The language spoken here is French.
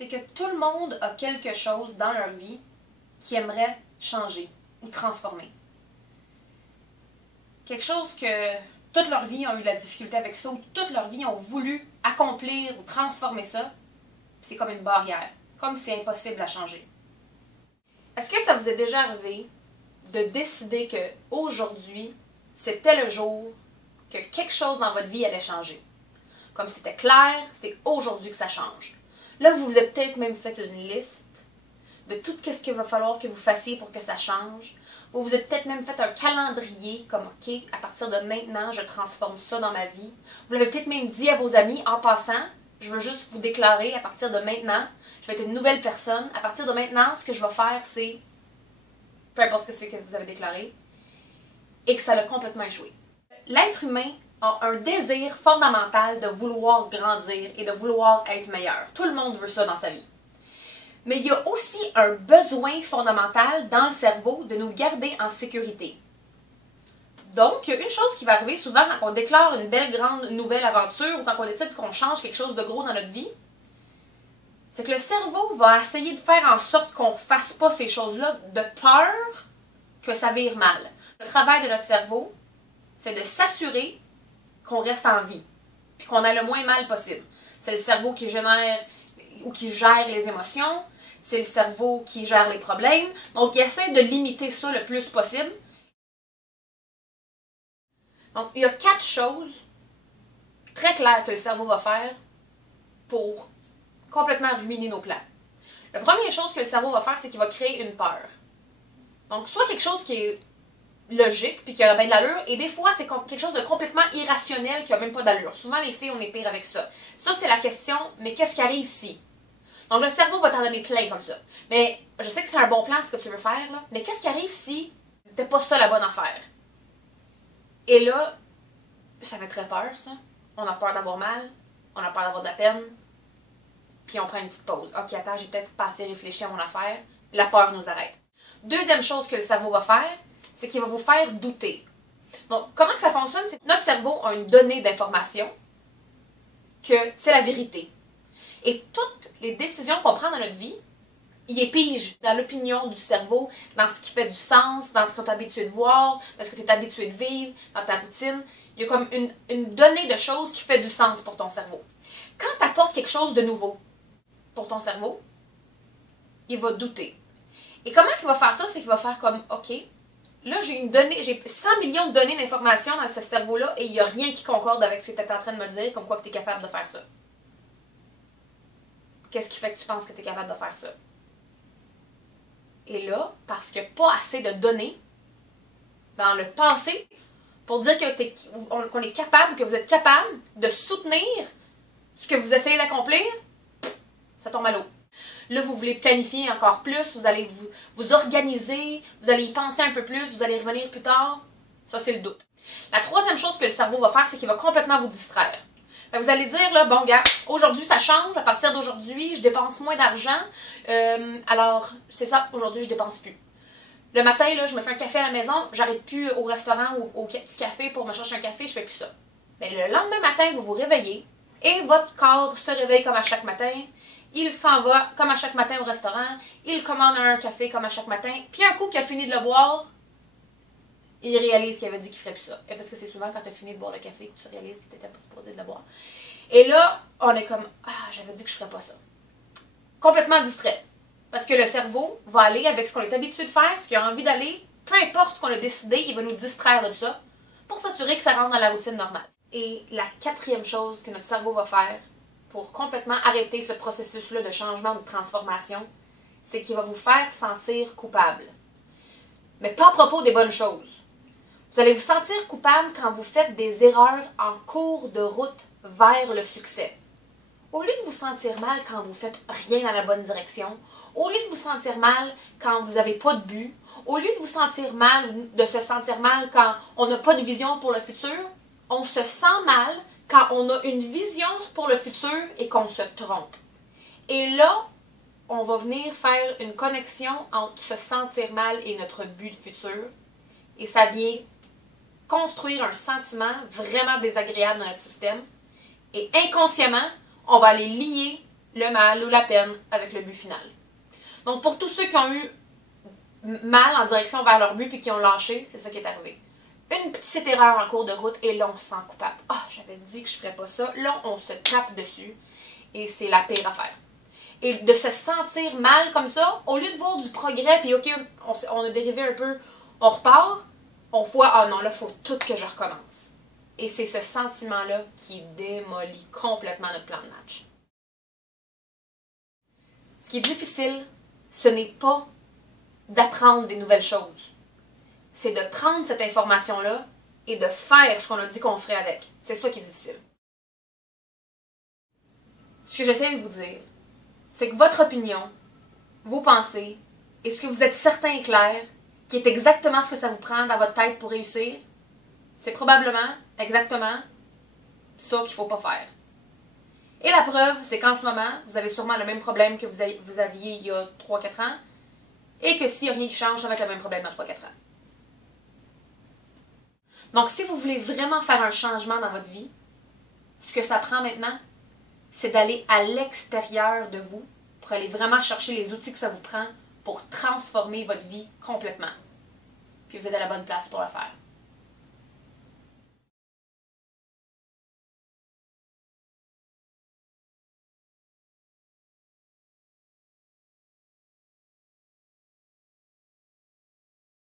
c'est que tout le monde a quelque chose dans leur vie qui aimerait changer ou transformer. Quelque chose que toute leur vie ont eu de la difficulté avec ça, ou toute leur vie ont voulu accomplir ou transformer ça, c'est comme une barrière, comme c'est impossible à changer. Est-ce que ça vous est déjà arrivé de décider que aujourd'hui, c'était le jour que quelque chose dans votre vie allait changer? Comme c'était clair, c'est aujourd'hui que ça change. Là, vous vous êtes peut-être même fait une liste de tout ce qu'il va falloir que vous fassiez pour que ça change. Vous vous êtes peut-être même fait un calendrier comme « OK, à partir de maintenant, je transforme ça dans ma vie ». Vous l'avez peut-être même dit à vos amis en passant. Je veux juste vous déclarer, à partir de maintenant, je vais être une nouvelle personne. À partir de maintenant, ce que je vais faire, c'est, peu importe ce que c'est que vous avez déclaré, et que ça a complètement échoué. L'être humain a un désir fondamental de vouloir grandir et de vouloir être meilleur. Tout le monde veut ça dans sa vie. Mais il y a aussi un besoin fondamental dans le cerveau de nous garder en sécurité. Donc, il y a une chose qui va arriver souvent quand on déclare une belle grande nouvelle aventure ou quand on décide qu'on change quelque chose de gros dans notre vie, c'est que le cerveau va essayer de faire en sorte qu'on ne fasse pas ces choses-là de peur que ça vire mal. Le travail de notre cerveau, c'est de s'assurer qu'on reste en vie, puis qu'on ait le moins mal possible. C'est le cerveau qui génère ou qui gère les émotions, c'est le cerveau qui gère les problèmes. Donc, il essaie de limiter ça le plus possible. Donc, il y a 4 choses très claires que le cerveau va faire pour complètement ruiner nos plans. La première chose que le cerveau va faire, c'est qu'il va créer une peur. Donc, soit quelque chose qui est logique, puis qui a bien de l'allure, et des fois, c'est quelque chose de complètement irrationnel qui n'a même pas d'allure. Souvent, les filles, on est pire avec ça. Ça, c'est la question, mais qu'est-ce qui arrive si? Donc, le cerveau va t'en donner plein comme ça. Mais je sais que c'est un bon plan, ce que tu veux faire, là, mais qu'est-ce qui arrive si c'était pas ça la bonne affaire? Et là, ça fait très peur, ça. On a peur d'avoir mal, on a peur d'avoir de la peine, puis on prend une petite pause. Ok, attends, j'ai peut-être pas assez réfléchi à mon affaire. La peur nous arrête. Deuxième chose que le cerveau va faire, c'est qu'il va vous faire douter. Donc, comment que ça fonctionne? C'est que notre cerveau a une donnée d'information que c'est la vérité. Et toutes les décisions qu'on prend dans notre vie, il est pige dans l'opinion du cerveau, dans ce qui fait du sens, dans ce qu'on est habitué de voir, dans ce que tu es habitué de vivre, dans ta routine. Il y a comme une donnée de choses qui fait du sens pour ton cerveau. Quand tu apportes quelque chose de nouveau pour ton cerveau, il va douter. Et comment il va faire ça? C'est qu'il va faire comme, OK, là j'ai 100 millions de données d'informations dans ce cerveau-là et il n'y a rien qui concorde avec ce que tu es en train de me dire, comme quoi que tu es capable de faire ça. Qu'est-ce qui fait que tu penses que tu es capable de faire ça? Et là, parce qu'il n'y a pas assez de données dans le passé pour dire qu'on est capable, que vous êtes capable de soutenir ce que vous essayez d'accomplir, ça tombe à l'eau. Là, vous voulez planifier encore plus, vous allez vous organiser, vous allez y penser un peu plus, vous allez y revenir plus tard. Ça, c'est le doute. La troisième chose que le cerveau va faire, c'est qu'il va complètement vous distraire. Vous allez dire, là, bon, gars, aujourd'hui, ça change. À partir d'aujourd'hui, je dépense moins d'argent. Alors, c'est ça, aujourd'hui, je dépense plus. Le matin, là, je me fais un café à la maison. J'arrête plus au restaurant ou au petit café pour me chercher un café. Je fais plus ça. Mais le lendemain matin, vous vous réveillez et votre corps se réveille comme à chaque matin. Il s'en va comme à chaque matin au restaurant. Il commande un café comme à chaque matin. Puis un coup qu'il a fini de le boire, il réalise qu'il avait dit qu'il ferait plus ça. Et parce que c'est souvent quand tu as fini de boire le café que tu réalises que tu n'étais pas supposé de le boire. Et là, on est comme, ah, j'avais dit que je ferais pas ça. Complètement distrait. Parce que le cerveau va aller avec ce qu'on est habitué de faire, ce qu'il a envie d'aller, peu importe ce qu'on a décidé, il va nous distraire de ça pour s'assurer que ça rentre dans la routine normale. Et la quatrième chose que notre cerveau va faire pour complètement arrêter ce processus-là de changement, de transformation, c'est qu'il va vous faire sentir coupable. Mais pas à propos des bonnes choses. Vous allez vous sentir coupable quand vous faites des erreurs en cours de route vers le succès. Au lieu de vous sentir mal quand vous faites rien dans la bonne direction, au lieu de vous sentir mal quand vous n'avez pas de but, au lieu de vous sentir mal ou de se sentir mal quand on n'a pas de vision pour le futur, on se sent mal quand on a une vision pour le futur et qu'on se trompe. Et là, on va venir faire une connexion entre se sentir mal et notre but futur. Et ça vient construire un sentiment vraiment désagréable dans notre système. Et inconsciemment, on va aller lier le mal ou la peine avec le but final. Donc, pour tous ceux qui ont eu mal en direction vers leur but puis qui ont lâché, c'est ça qui est arrivé. Une petite erreur en cours de route et là, on se sent coupable. Ah, j'avais dit que je ferais pas ça. Là, on se tape dessus et c'est la pire affaire. Et de se sentir mal comme ça, au lieu de voir du progrès puis OK, on a dérivé un peu, on repart, on voit, ah non, là, il faut tout que je recommence. Et c'est ce sentiment-là qui démolit complètement notre plan de match. Ce qui est difficile, ce n'est pas d'apprendre des nouvelles choses. C'est de prendre cette information-là et de faire ce qu'on a dit qu'on ferait avec. C'est ça qui est difficile. Ce que j'essaie de vous dire, c'est que votre opinion, vos pensées et ce que vous êtes certain et clair, qui est exactement ce que ça vous prend dans votre tête pour réussir, c'est probablement, exactement, ça qu'il ne faut pas faire. Et la preuve, c'est qu'en ce moment, vous avez sûrement le même problème que vous aviez il y a 3-4 ans, et que s'il n'y a rien qui change, ça va être le même problème dans 3-4 ans. Donc, si vous voulez vraiment faire un changement dans votre vie, ce que ça prend maintenant, c'est d'aller à l'extérieur de vous pour aller vraiment chercher les outils que ça vous prend pour transformer votre vie complètement. Puis vous êtes à la bonne place pour le faire.